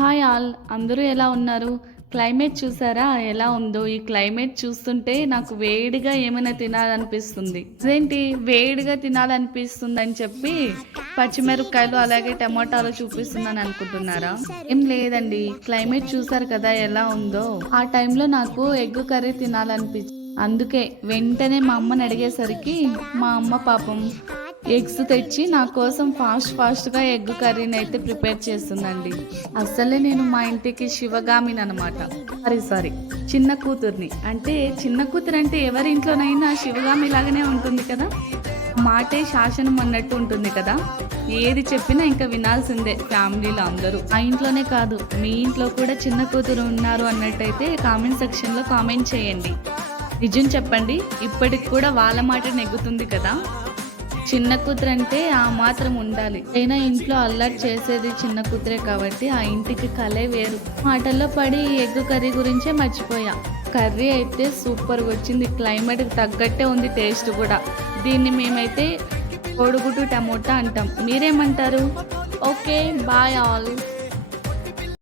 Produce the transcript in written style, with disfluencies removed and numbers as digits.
Hi all, అందరూ ఎలా ఉన్నారు? క్లైమేట్ చూసారా ఎలా ఉందో? ఈ క్లైమేట్ చూస్తుంటే నాకు వేడిగా ఏమైనా తినాలనిపిస్తుంది. అదేంటి వేడిగా తినాలనిపిస్తుందని చెప్పి పచ్చిమిరపకాయలు అలాగే టమాటాలు చూపిస్తున్నాను అనుకుంటున్నారా? ఏం లేదండి, క్లైమేట్ చూసారు కదా ఎలా ఉందో. ఆ టైంలో నాకు ఎగ్ కర్రీ తినాలనిపించింది. అందుకే వెంటనే మా అమ్మని అడిగేసరికి మా అమ్మ పాపం ఎగ్స్ తెచ్చి నా కోసం ఫాస్ట్గా ఎగ్ కర్రీని అయితే ప్రిపేర్ చేస్తుందండి. అసలే నేను మా ఇంటికి శివగామిని అనమాట. సారీ, చిన్న కూతుర్ని. అంటే చిన్న కూతురు అంటే ఎవరి ఇంట్లోనైనా శివగామి లాగానే ఉంటుంది కదా, మాటే శాసనం అన్నట్టు ఉంటుంది కదా. ఏది చెప్పినా ఇంకా వినాల్సిందే ఫ్యామిలీలో అందరూ. ఆ ఇంట్లోనే కాదు, మీ ఇంట్లో కూడా చిన్న కూతురు ఉన్నారు అన్నట్టయితే కామెంట్ సెక్షన్లో కామెంట్ చేయండి. నిజం చెప్పండి, ఇప్పటికి కూడా వాళ్ళ మాట నెగ్గుతుంది కదా. చిన్న కూతురు అంటే ఆ మాత్రం ఉండాలి. అయినా ఇంట్లో అల్లరి చేసేది చిన్న కూతురే కాబట్టి ఆ ఇంటికి కలే వేరు. మాటల్లో పడి ఎగ్ కర్రీ గురించే మర్చిపోయా. కర్రీ అయితే సూపర్గా వచ్చింది. క్లైమేట్కి తగ్గట్టే ఉంది టేస్ట్ కూడా. దీన్ని మేమైతే కోడిగుడ్డు టమోటా అంటాం. మీరేమంటారు? Okay, bye all.